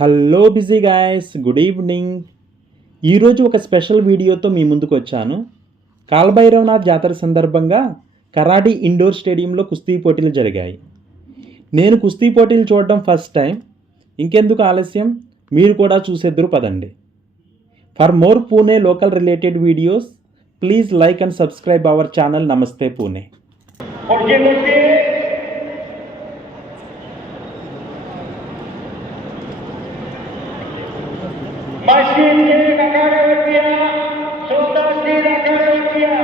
Hello busy guys, good evening. ఈరోజు ఒక special వీడియోతో మీ ముందుకు వచ్చాను. కాలభైరవనాథ్ జాతర సందర్భంగా కరాడి ఇండోర్ స్టేడియంలో కుస్తీ పోటీలు జరిగాయి. నేను కుస్తీ పోటీలు చూడడం ఫస్ట్ టైం. ఇంకెందుకు ఆలస్యం, మీరు కూడా చూసేద్దరు పదండి. For more Pune local related videos please like and subscribe our channel నమస్తే పూణే. मस्जिद के नकारे बतिया सोदा की नकारे बतिया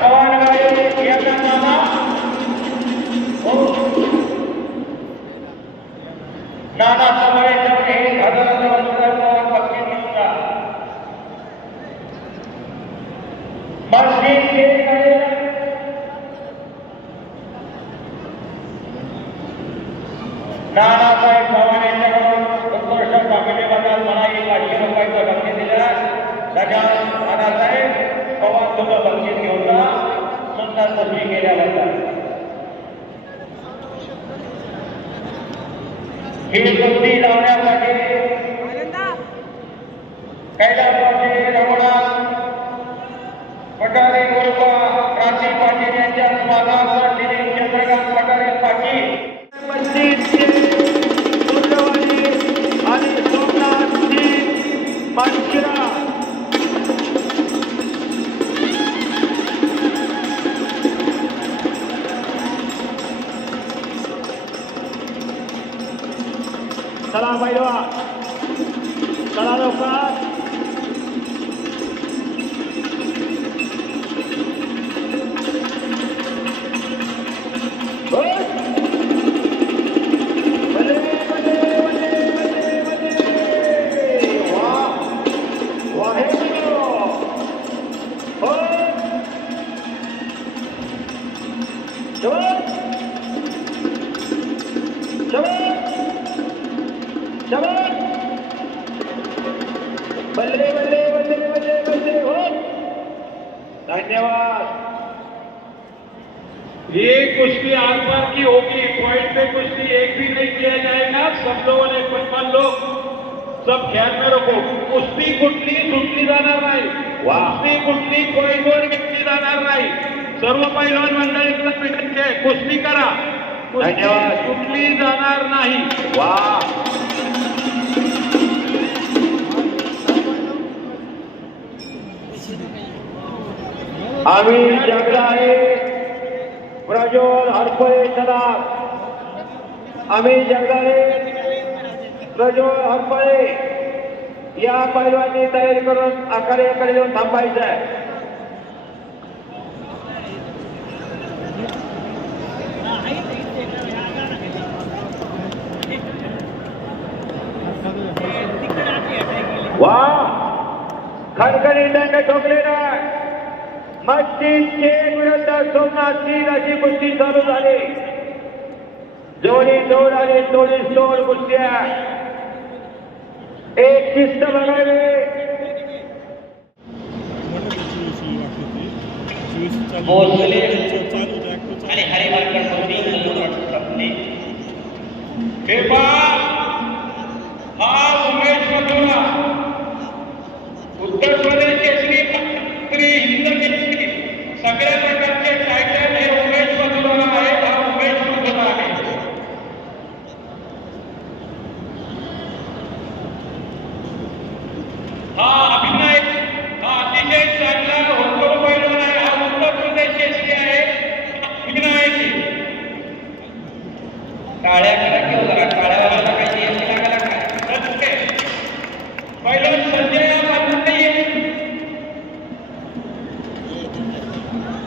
पवन भाई किया का मामा नाना समय जब एक हजार पवन भक्ति होगा मस्जिद के नानासाहेब चव्हाण यांच्याकडून उत्कृष्ट कामगिरी बद्दल मला 500 रुपयाचं बक्षीस दिलं. सगळ्या नानासाहेब पवार तुझं बक्षीस घेऊन जा, सुंदर कुस्ती केल्याबद्दल. ही कुस्ती लावण्यासाठी कैलासवासी रघुनाथ पठारे गुरुबा क्रांती पाटील यांच्या स्वागतार्थ श्री चंद्रकांत पठारे पाटील आणि सोमनाथ मंचिरा चला बैलवा, चला लवकर. बल्ले बल्ले बल्ले बल्ले बल्ले हो. धन्यवाद. ये कुश्ती आर पार की होगी. पॉइंट पे कुश्ती एक भी नहीं किया जाएगा. सब लोगों ने 55 लोग सब ख्याल में रखो. कुस्ती कुठली सुटली जाणार नाही. कुस्ती कुठली पॉइंटवर घेतली जाणार नाही. सर्व पैलवान मंडळीला विनंती, कुस्ती करा. धन्यवाद. सुटली जाणार नाही. वाह. आम्ही जगदाळे प्रज्वल हरपळे चला. आम्ही जगदाळे प्रज्वल हरपळे या पैलवानी तयारी करून आखाड्याकडे जाऊन थांबायचं आहे. वाह, खणखणी डंग ठोकले ना. मस्जिद शेख विरुद्ध सोमनाथ सिंग अशी कुस्ती चालू झाली. जोडी जोड आणि जोडी जोड कुस्त्या. एक शिस्त बघावी. भोसले आणि हरिवारकर संपली. हा उमेश मथुरा उत्तर प्रदेश केसरी, मंत्री हिंद केसरी, सगळ्या प्रकारचे टायटल हे उमेश मथुरा आहेत. हा उमेश मथुरा आहे. हा अभिनय हा अतिशय चांगला होतो पैलवान आहे. हा उत्तर प्रदेश केसरी आहे. अभिनय काळ्या करा किंवा जरा काळ्या वाला काही येत लागला काय पैलवान संजय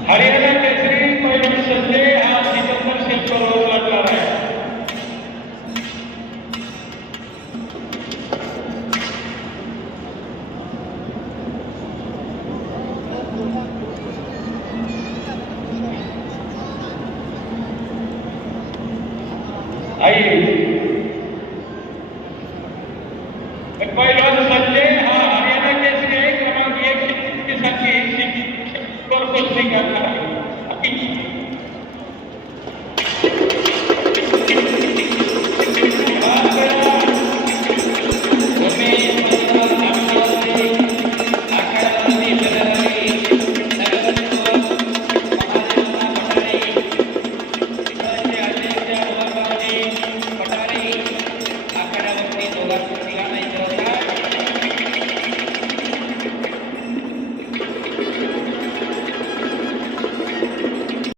हरियाणा केसरी पैलवान संजय हा सिकंदर शेखबरोबर लढणार आहे. आई